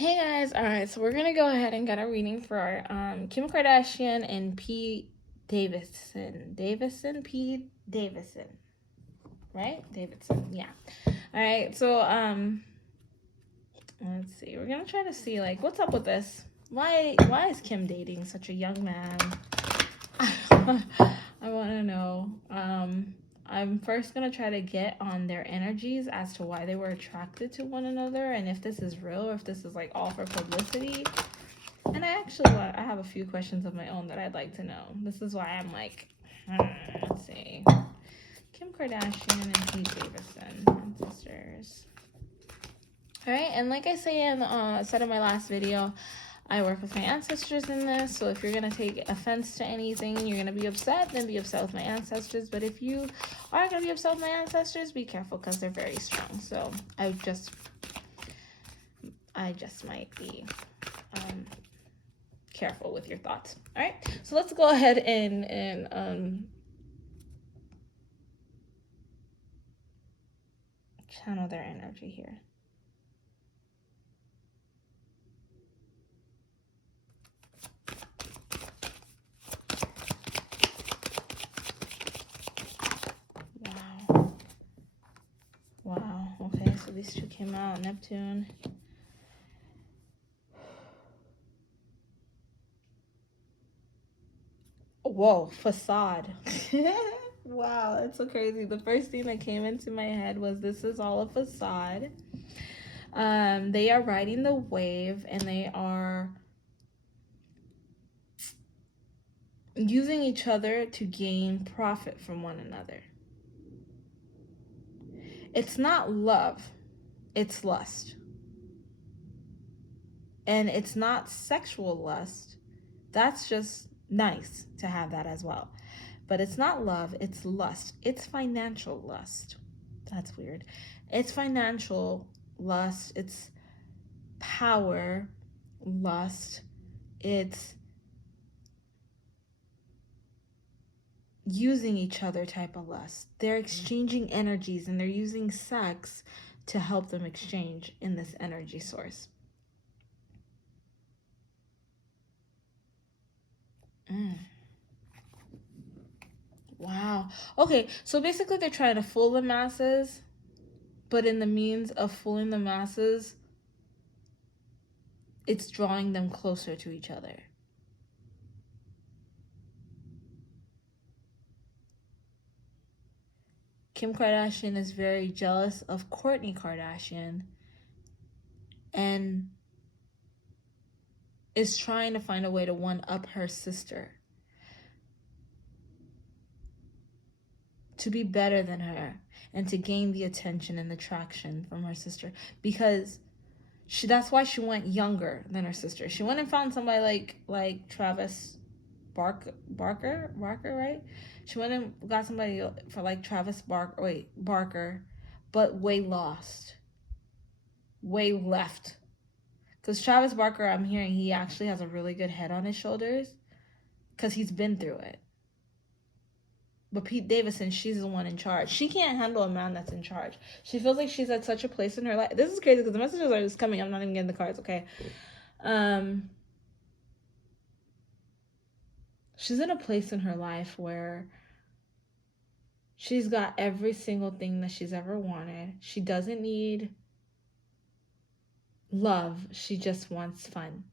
Hey guys, alright, so we're gonna go ahead and get a reading for Kim Kardashian and Pete Davidson. Pete Davidson. Right? Davidson, yeah. Alright, so let's see. We're gonna try to see like what's up with this. Why is Kim dating such a young man? I wanna know. I'm first going to try to get on their energies as to why they were attracted to one another and if this is real or if this is like all for publicity. And I have a few questions of my own that I'd like to know. This is why I'm like, let's see. Kim Kardashian and Pete Davidson, sisters. All right, and like I said in my last video, I work with my ancestors in this, so if you're going to take offense to anything, you're going to be upset, then be upset with my ancestors. But if you are going to be upset with my ancestors, be careful because they're very strong. So I just might be careful with your thoughts. All right, so let's go ahead and channel their energy here. Wow. Okay, so these two came out. Neptune. Whoa, facade. Wow, that's so crazy. The first thing that came into my head was this is all a facade. They are riding the wave and they are using each other to gain profit from one another. It's not love, it's lust. And it's not sexual lust. That's just nice to have that as well. But it's not love, it's lust. It's financial lust. That's weird. It's financial lust. It's power lust. It's using each other type of lust. They're exchanging energies and they're using sex to help them exchange in this energy source. Wow. Okay, so basically they're trying to fool the masses, but in the means of fooling the masses, it's drawing them closer to each other. Kim Kardashian is very jealous of Kourtney Kardashian and is trying to find a way to one-up her sister, to be better than her and to gain the attention and the traction from her sister, because that's why she went younger than her sister. She went and found somebody like Travis Barker, right? She went and got somebody for like Travis Barker, but way lost, way left. Because Travis Barker, I'm hearing he actually has a really good head on his shoulders because he's been through it. But Pete Davidson, she's the one in charge. She can't handle a man that's in charge. She feels like she's at such a place in her life. This is crazy because the messages are just coming. I'm not even getting the cards, okay? She's in a place in her life where she's got every single thing that she's ever wanted. She doesn't need love. She just wants fun.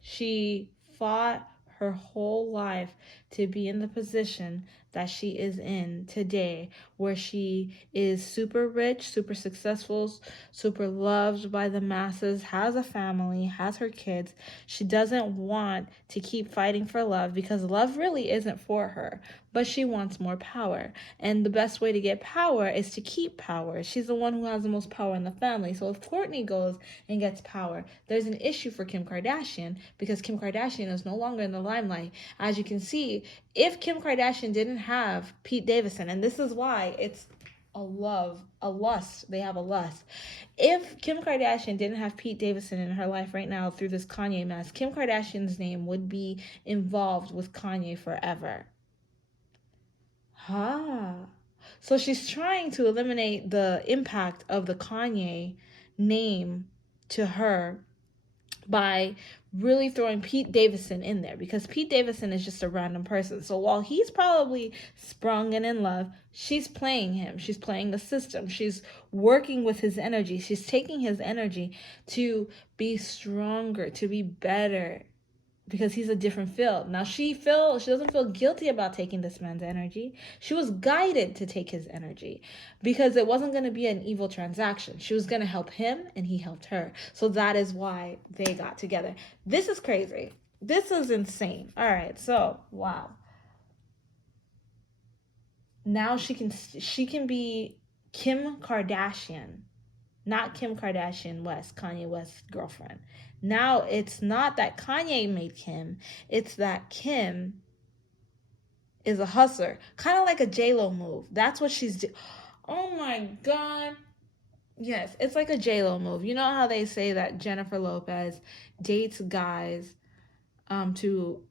She fought her whole life to be in the position that she is in today, where she is super rich, super successful, super loved by the masses, has a family, has her kids. She doesn't want to keep fighting for love because love really isn't for her, but she wants more power. And the best way to get power is to keep power. She's the one who has the most power in the family. So if Kourtney goes and gets power, there's an issue for Kim Kardashian because Kim Kardashian is no longer in the limelight. As you can see, if Kim Kardashian didn't have Pete Davidson, and this is why it's a lust. They have a lust. If Kim Kardashian didn't have Pete Davidson in her life right now through this Kanye mess, Kim Kardashian's name would be involved with Kanye forever. So she's trying to eliminate the impact of the Kanye name to her by really throwing Pete Davidson in there, because Pete Davidson is just a random person. So while he's probably sprung and in love, she's playing him. She's playing the system. She's working with his energy. She's taking his energy to be stronger, to be better, because he's a different field. Now she doesn't feel guilty about taking this man's energy. She was guided to take his energy because it wasn't going to be an evil transaction. She was going to help him and he helped her. So that is why they got together. This is crazy. This is insane. All right. So, wow. Now she can be Kim Kardashian, not Kim Kardashian West, Kanye West's girlfriend. Now it's not that Kanye made Kim, it's that Kim is a hustler. Kind of like a J-Lo move. That's what she's doing. Oh my God. Yes, it's like a J-Lo move. You know how they say that Jennifer Lopez dates guys to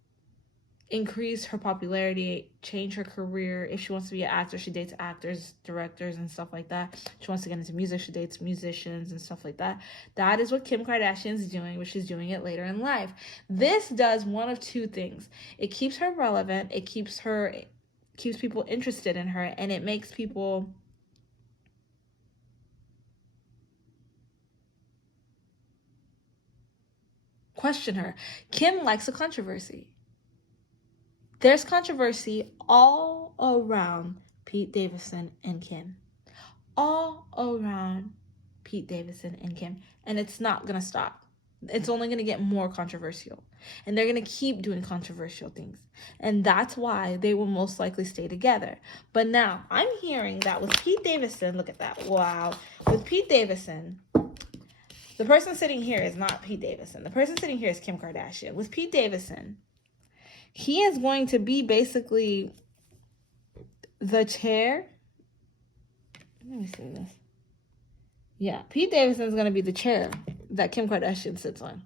increase her popularity, change her career. If she wants to be an actor, she dates actors, directors, and stuff like that. She wants to get into music, she dates musicians and stuff like that. That is what Kim Kardashian's doing, but she's doing it later in life. This does one of two things. It keeps her relevant, it keeps people interested in her, and it makes people question her. Kim likes a controversy. There's controversy all around Pete Davidson and Kim. All around Pete Davidson and Kim. And it's not going to stop. It's only going to get more controversial. And they're going to keep doing controversial things. And that's why they will most likely stay together. But now, I'm hearing that with Pete Davidson, look at that. Wow. With Pete Davidson, the person sitting here is not Pete Davidson. The person sitting here is Kim Kardashian. With Pete Davidson, he is going to be basically the chair. Let me see this. Yeah, Pete Davidson is going to be the chair that Kim Kardashian sits on.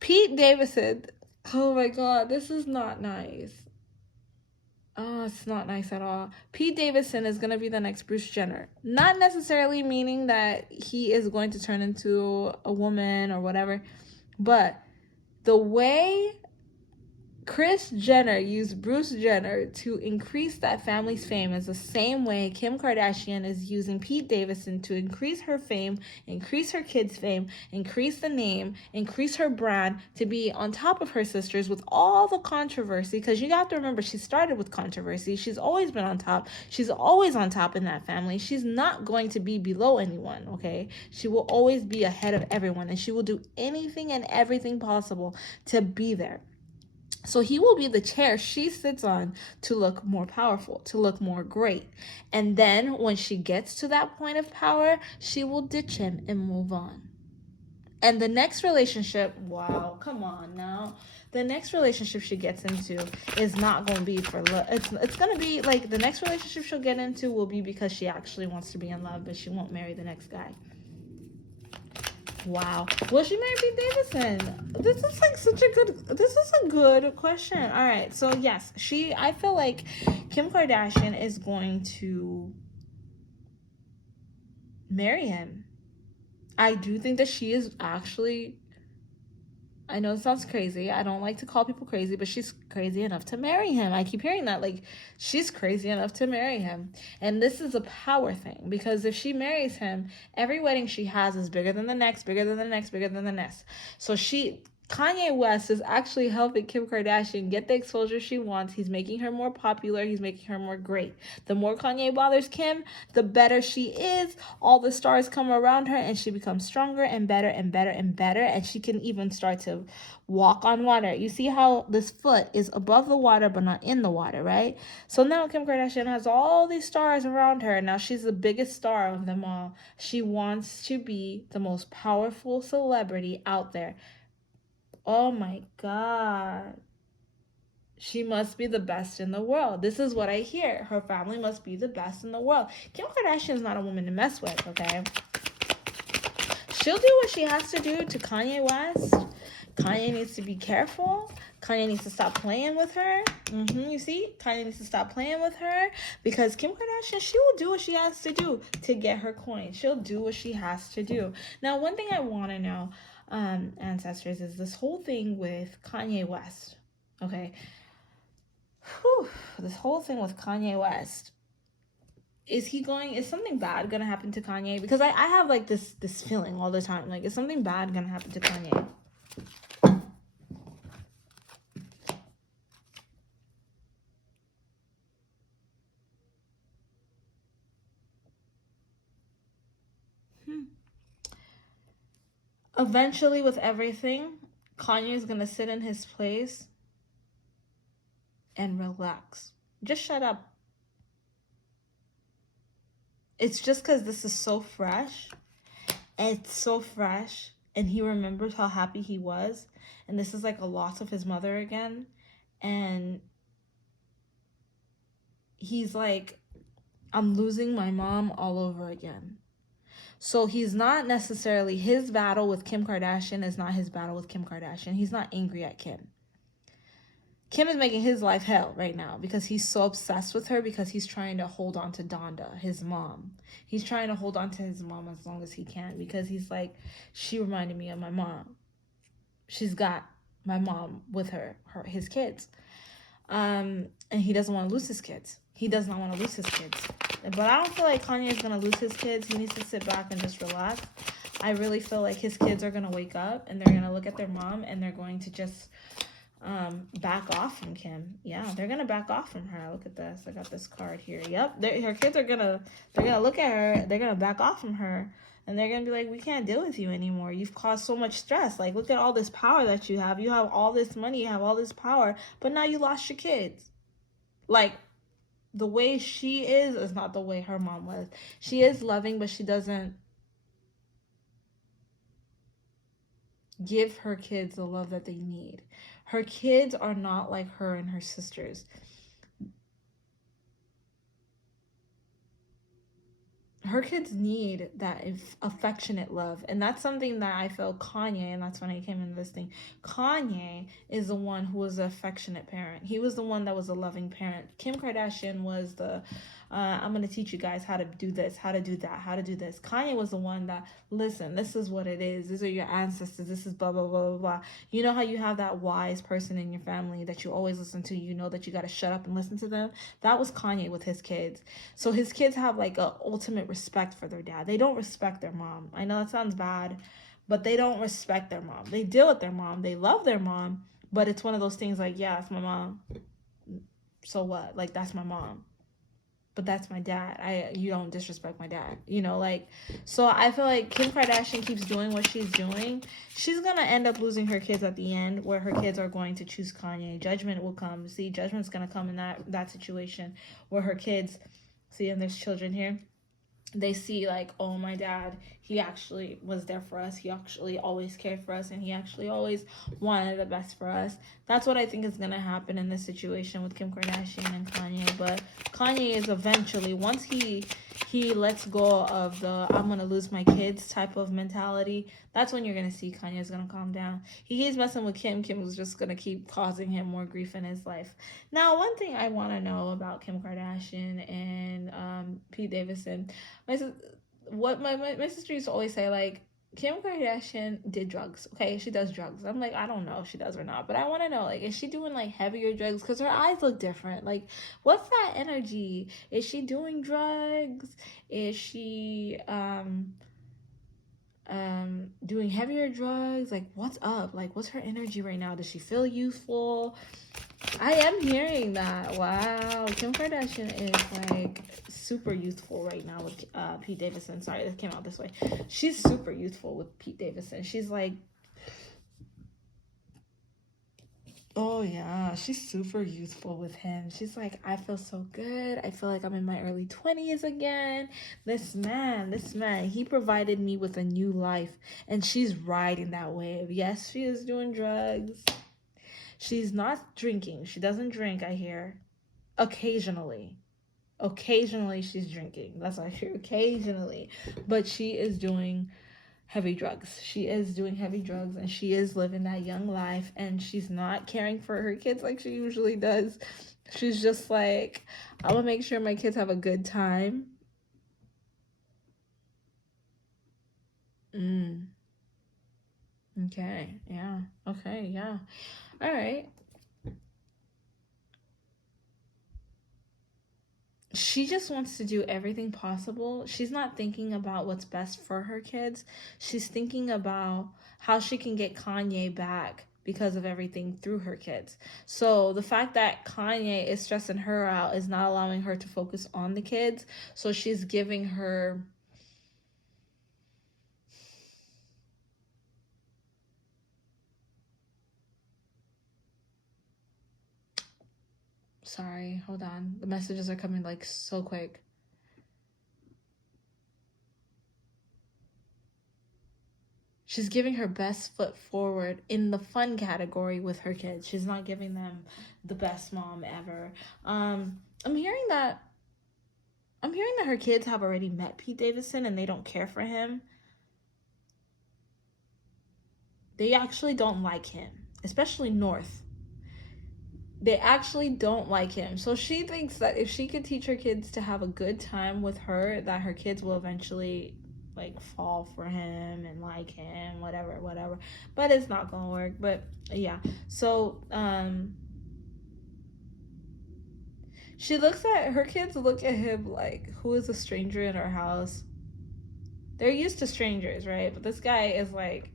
Pete Davidson, oh my God, this is not nice. Oh, it's not nice at all. Pete Davidson is going to be the next Bruce Jenner. Not necessarily meaning that he is going to turn into a woman or whatever, but the way Kris Jenner used Bruce Jenner to increase that family's fame is the same way Kim Kardashian is using Pete Davidson to increase her fame, increase her kids' fame, increase the name, increase her brand, to be on top of her sisters with all the controversy. Because you got to remember, she started with controversy. She's always been on top. She's always on top in that family. She's not going to be below anyone, okay? She will always be ahead of everyone, and she will do anything and everything possible to be there. So he will be the chair she sits on to look more powerful, to look more great. And then when she gets to that point of power, she will ditch him and move on. And the next relationship, wow, come on now. The next relationship she gets into is not going to be for love. It's going to be like the next relationship she'll get into will be because she actually wants to be in love, but she won't marry the next guy. Wow. Will she marry Pete Davidson? This is a good question. All right. So yes, I feel like Kim Kardashian is going to marry him. I do think that she is actually, I know it sounds crazy. I don't like to call people crazy, but she's crazy enough to marry him. I keep hearing that. Like, she's crazy enough to marry him. And this is a power thing, because if she marries him, every wedding she has is bigger than the next, bigger than the next, bigger than the next. So Kanye West is actually helping Kim Kardashian get the exposure she wants. He's making her more popular. He's making her more great. The more Kanye bothers Kim, the better she is. All the stars come around her, and she becomes stronger and better and better and better. And she can even start to walk on water. You see how this foot is above the water but not in the water, right? So now Kim Kardashian has all these stars around her. Now she's the biggest star of them all. She wants to be the most powerful celebrity out there. Oh my God. She must be the best in the world. This is what I hear. Her family must be the best in the world. Kim Kardashian is not a woman to mess with, okay? She'll do what she has to do to Kanye West. Kanye needs to be careful. Kanye needs to stop playing with her. You see? Kanye needs to stop playing with her, because Kim Kardashian, she will do what she has to do to get her coin. She'll do what she has to do. Now, one thing I want to know, ancestors, is this whole thing with Kanye West. Okay. Whew. This whole thing with Kanye West. Is something bad gonna happen to Kanye? Because I have like this feeling all the time. Like, is something bad gonna happen to Kanye? Eventually, with everything, Kanye is gonna sit in his place and relax. Just shut up. It's just because this is so fresh. It's so fresh. And he remembers how happy he was. And this is like a loss of his mother again. And he's like, I'm losing my mom all over again. So he's not necessarily, his battle with Kim Kardashian is not his battle with Kim Kardashian. He's not angry at Kim. Kim is making his life hell right now because he's so obsessed with her, because he's trying to hold on to Donda, his mom. He's trying to hold on to his mom as long as he can, because he's like, she reminded me of my mom. She's got my mom with his kids. And he doesn't want to lose his kids. He does not want to lose his kids. But I don't feel like Kanye is going to lose his kids. He needs to sit back and just relax. I really feel like his kids are going to wake up and they're going to look at their mom and they're going to just back off from Kim. Yeah, they're going to back off from her. Look at this. I got this card here. Yep. Her kids are going to, they're going to look at her. They're going to back off from her. And they're going to be like, we can't deal with you anymore. You've caused so much stress. Like, look at all this power that you have. You have all this money. You have all this power. But now you lost your kids. Like, the way she is not the way her mom was. She is loving, but she doesn't give her kids the love that they need. Her kids are not like her and her sisters. Her kids need that affectionate love. And that's something that I feel Kanye, and that's when I came into this thing, Kanye is the one who was an affectionate parent. He was the one that was a loving parent. Kim Kardashian was the, I'm going to teach you guys how to do this, how to do that, how to do this. Kanye was the one that, listen, this is what it is. These are your ancestors. This is blah, blah, blah, blah, blah. You know how you have that wise person in your family that you always listen to, you know that you got to shut up and listen to them? That was Kanye with his kids. So his kids have like a ultimate respect for their dad. They don't respect their mom. I know that sounds bad, but they don't respect their mom. They deal with their mom. They love their mom, but it's one of those things like, yeah, it's my mom. So what? Like, that's my mom. But that's my dad. You don't disrespect my dad. You know, like, so I feel like Kim Kardashian keeps doing what she's doing. She's going to end up losing her kids at the end, where her kids are going to choose Kanye. Judgment will come. See, judgment's going to come in that situation where her kids, see, and there's children here, they see like, oh, my dad, he actually was there for us. He actually always cared for us, and he actually always wanted the best for us. That's what I think is going to happen in this situation with Kim Kardashian and Kanye. But Kanye is eventually, once he lets go of the I'm going to lose my kids type of mentality, that's when you're going to see Kanye is going to calm down. He keeps messing with Kim. Kim is just going to keep causing him more grief in his life. Now, one thing I want to know about Kim Kardashian and Pete Davidson, my sister used to always say, like, Kim Kardashian did drugs. Okay, she does drugs. I'm like, I don't know if she does or not, but I want to know, like, is she doing like heavier drugs? Because her eyes look different. Like, what's that energy? Is she doing drugs? Is she doing heavier drugs? Like, what's up? Like, what's her energy right now? Does she feel youthful? I am hearing that. Wow, Kim Kardashian is like super youthful right now with Pete Davidson. Sorry, that came out this way. She's super youthful with Pete Davidson. She's like, oh yeah, she's super youthful with him. She's like, I feel so good. I feel like I'm in my early 20s again. This man, he provided me with a new life, and she's riding that wave. Yes, she is doing drugs. She's not drinking. She doesn't drink, I hear. Occasionally she's drinking. That's what I hear. Occasionally. But she is doing heavy drugs. She is doing heavy drugs, and she is living that young life, and she's not caring for her kids like she usually does. She's just like, I'm gonna make sure my kids have a good time. Okay, yeah. Okay, yeah. All right. She just wants to do everything possible. She's not thinking about what's best for her kids. She's thinking about how she can get Kanye back because of everything through her kids. So the fact that Kanye is stressing her out is not allowing her to focus on the kids. So she's giving her. Sorry, hold on. The messages are coming like so quick. She's giving her best foot forward in the fun category with her kids. She's not giving them the best mom ever. I'm hearing that her kids have already met Pete Davidson and they don't care for him. They actually don't like him, especially North. They actually don't like him. So she thinks that if she could teach her kids to have a good time with her, that her kids will eventually like fall for him and like him, whatever. But it's not gonna work. But yeah. So she looks at her kids look at him like, who is a stranger in our house? They're used to strangers, right? But this guy is like,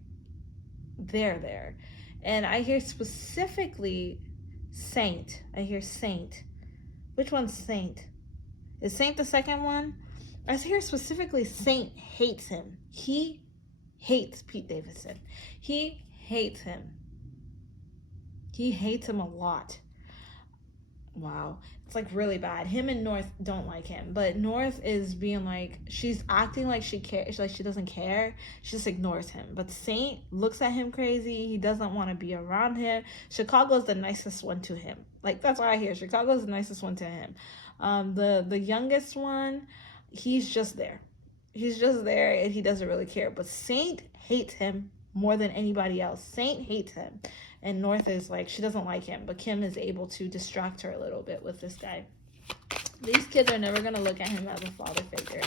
they're there. And I hear specifically Saint. I hear Saint. Which one's Saint? Is Saint the second one? I hear specifically Saint hates him. He hates Pete Davidson. He hates him. He hates him a lot. Wow. It's like really bad. Him and North don't like him, but North is being like, she's acting like she cares, like she doesn't care. She just ignores him. But Saint looks at him crazy. He doesn't want to be around him. Chicago's the nicest one to him. Like that's what I hear. Chicago's the nicest one to him. The youngest one, he's just there. He's just there and he doesn't really care. But Saint hates him more than anybody else. Saint hates him. And North is like, she doesn't like him, but Kim is able to distract her a little bit with this guy. These kids are never going to look at him as a father figure.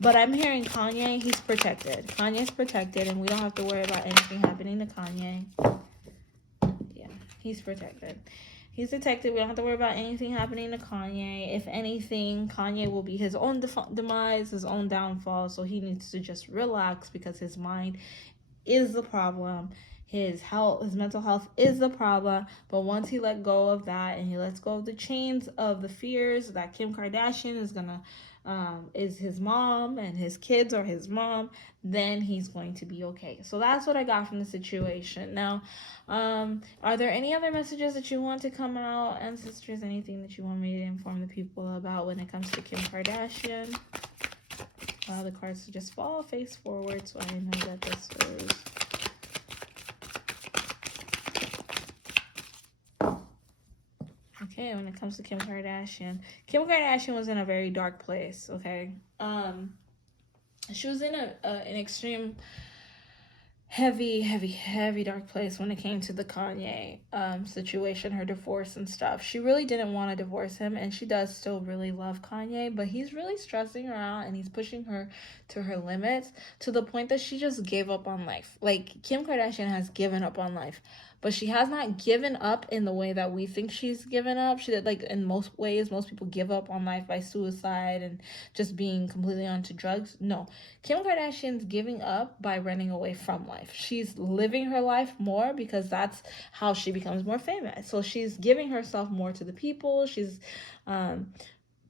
But I'm hearing Kanye, he's protected. Kanye's protected, and we don't have to worry about anything happening to Kanye. Yeah, he's protected. He's protected. We don't have to worry about anything happening to Kanye. If anything, Kanye will be his own demise, his own downfall. So he needs to just relax because his mind is the problem. His mental health is the problem. But once he let go of that and he lets go of the chains of the fears that Kim Kardashian is his mom and his kids are his mom, then he's going to be okay. So that's what I got from the situation. Now, are there any other messages that you want to come out, ancestors? Anything that you want me to inform the people about when it comes to Kim Kardashian? The cards just fall face forward, so I know that this was. Okay, when it comes to Kim Kardashian was in a very dark place. Okay, she was in an extreme, heavy dark place when it came to the Kanye situation, her divorce and stuff. She really didn't want to divorce him, and she does still really love Kanye, but he's really stressing her out and he's pushing her to her limits to the point that she just gave up on life. Like Kim Kardashian has given up on life, but she has not given up in the way that we think she's given up. She did, like, in most ways, most people give up on life by suicide and just being completely onto drugs. No, Kim Kardashian's giving up by running away from life. She's living her life more because that's how she becomes more famous. So she's giving herself more to the people. She's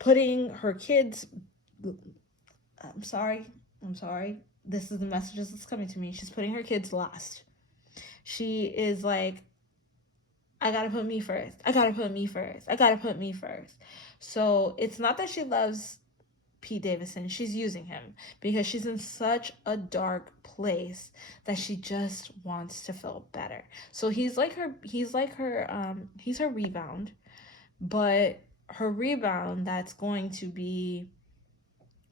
putting her kids. I'm sorry. This is the messages that's coming to me. She's putting her kids last. She is like, I gotta put me first. So it's not that she loves Pete Davidson. She's using him because she's in such a dark place that she just wants to feel better. So he's her rebound, but her rebound that's going to be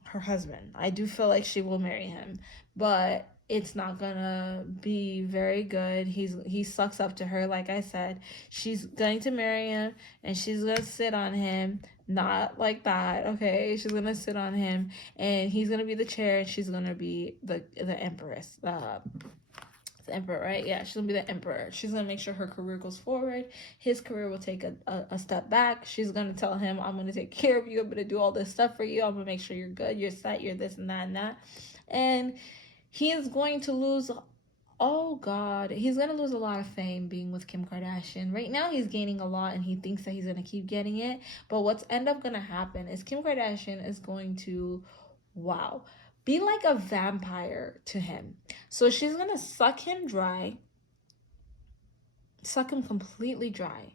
her husband. I do feel like she will marry him, but it's not gonna be very good. He sucks up to her. Like I said, she's going to marry him and she's gonna sit on him. Not like that, okay? She's gonna sit on him and he's gonna be the chair and she's gonna be the empress. the emperor, right? Yeah, she's gonna be the emperor. She's gonna make sure her career goes forward. His career will take a step back. She's gonna tell him, I'm gonna take care of you, I'm gonna do all this stuff for you, I'm gonna make sure you're good, you're set, you're this and that and that. And he is going to lose, oh God, he's gonna lose a lot of fame being with Kim Kardashian. Right now he's gaining a lot and he thinks that he's gonna keep getting it. But what's end up gonna happen is Kim Kardashian is going to, wow, be like a vampire to him. So she's gonna suck him dry, suck him completely dry.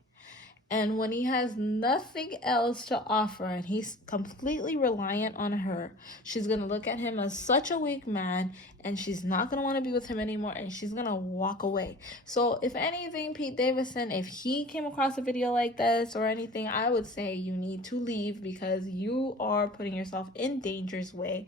And when he has nothing else to offer and he's completely reliant on her, she's going to look at him as such a weak man and she's not going to want to be with him anymore and she's going to walk away. So if anything, Pete Davidson, if he came across a video like this or anything, I would say you need to leave because you are putting yourself in danger's way.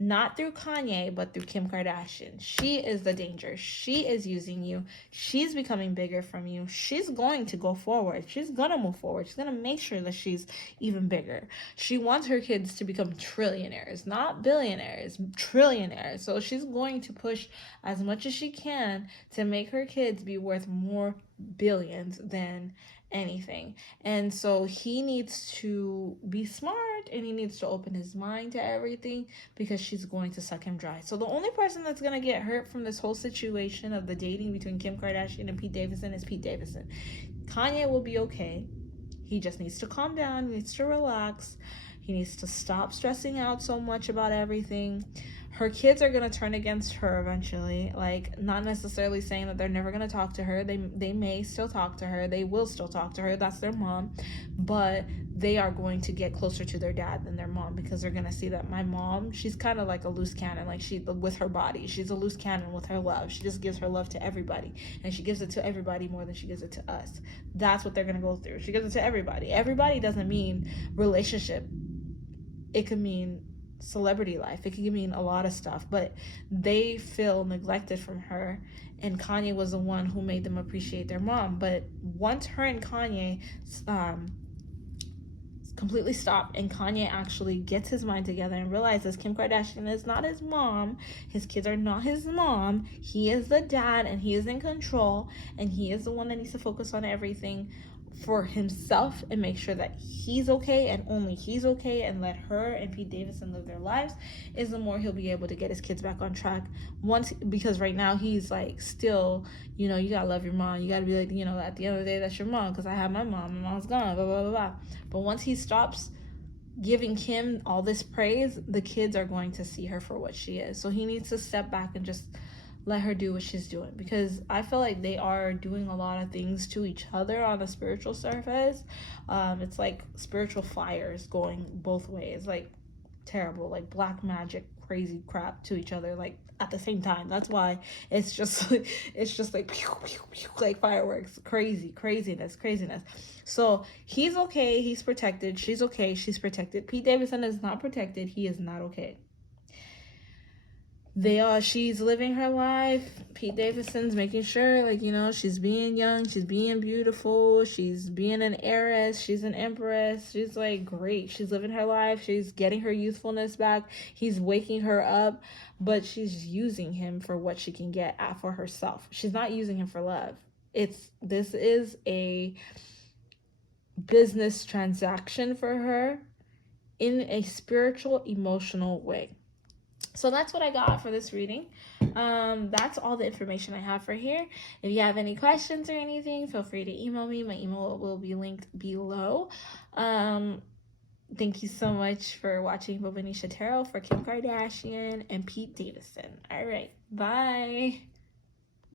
Not through Kanye, but through Kim Kardashian. She is the danger. She is using you. She's becoming bigger from you. She's going to go forward. She's going to move forward. She's going to make sure that she's even bigger. She wants her kids to become trillionaires, not billionaires, trillionaires. So she's going to push as much as she can to make her kids be worth more billions than anything. And so he needs to be smart and he needs to open his mind to everything because she's going to suck him dry. So the only person that's going to get hurt from this whole situation of the dating between Kim Kardashian and Pete Davidson is Pete Davidson. Kanye will be okay. He just needs to calm down, he needs to relax, he needs to stop stressing out so much about everything. Her kids are going to turn against her eventually, like not necessarily saying that they're never going to talk to her. They may still talk to her. They will still talk to her. That's their mom. But they are going to get closer to their dad than their mom because they're going to see that my mom, she's kind of like a loose cannon, like she with her body. She's a loose cannon with her love. She just gives her love to everybody. And she gives it to everybody more than she gives it to us. That's what they're going to go through. She gives it to everybody. Everybody doesn't mean relationship. It could mean celebrity life. It could mean a lot of stuff, but they feel neglected from her, and Kanye was the one who made them appreciate their mom. But once her and Kanye completely stop and Kanye actually gets his mind together and realizes Kim Kardashian is not his mom, his kids are not his mom, he is the dad and he is in control and he is the one that needs to focus on everything for himself and make sure that he's okay and only he's okay and let her and Pete Davidson live their lives, is the more he'll be able to get his kids back on track. Once, because right now he's like still, you know, you gotta love your mom, you gotta be like, you know, at the end of the day that's your mom because I have my mom's gone, blah blah blah blah. But once he stops giving Kim all this praise, the kids are going to see her for what she is. So he needs to step back and just let her do what she's doing, because I feel like they are doing a lot of things to each other on the spiritual surface. It's like spiritual fires going both ways, like terrible, like black magic crazy crap to each other, like at the same time. That's why it's just like pew, pew, pew, like fireworks, craziness. So he's okay, he's protected, she's okay, she's protected. Pete Davidson is not protected, he is not okay. She's living her life. Pete Davidson's making sure, like, you know, she's being young, she's being beautiful, she's being an heiress, she's an empress, she's like great, she's living her life, she's getting her youthfulness back, he's waking her up, but she's using him for what she can get for herself. She's not using him for love. This is a business transaction for her in a spiritual, emotional way. So that's what I got for this reading. That's all the information I have for here. If you have any questions or anything, feel free to email me. My email will be linked below. Thank you so much for watching Bobo-Nesha Tarot for Kim Kardashian and Pete Davidson. All right, bye.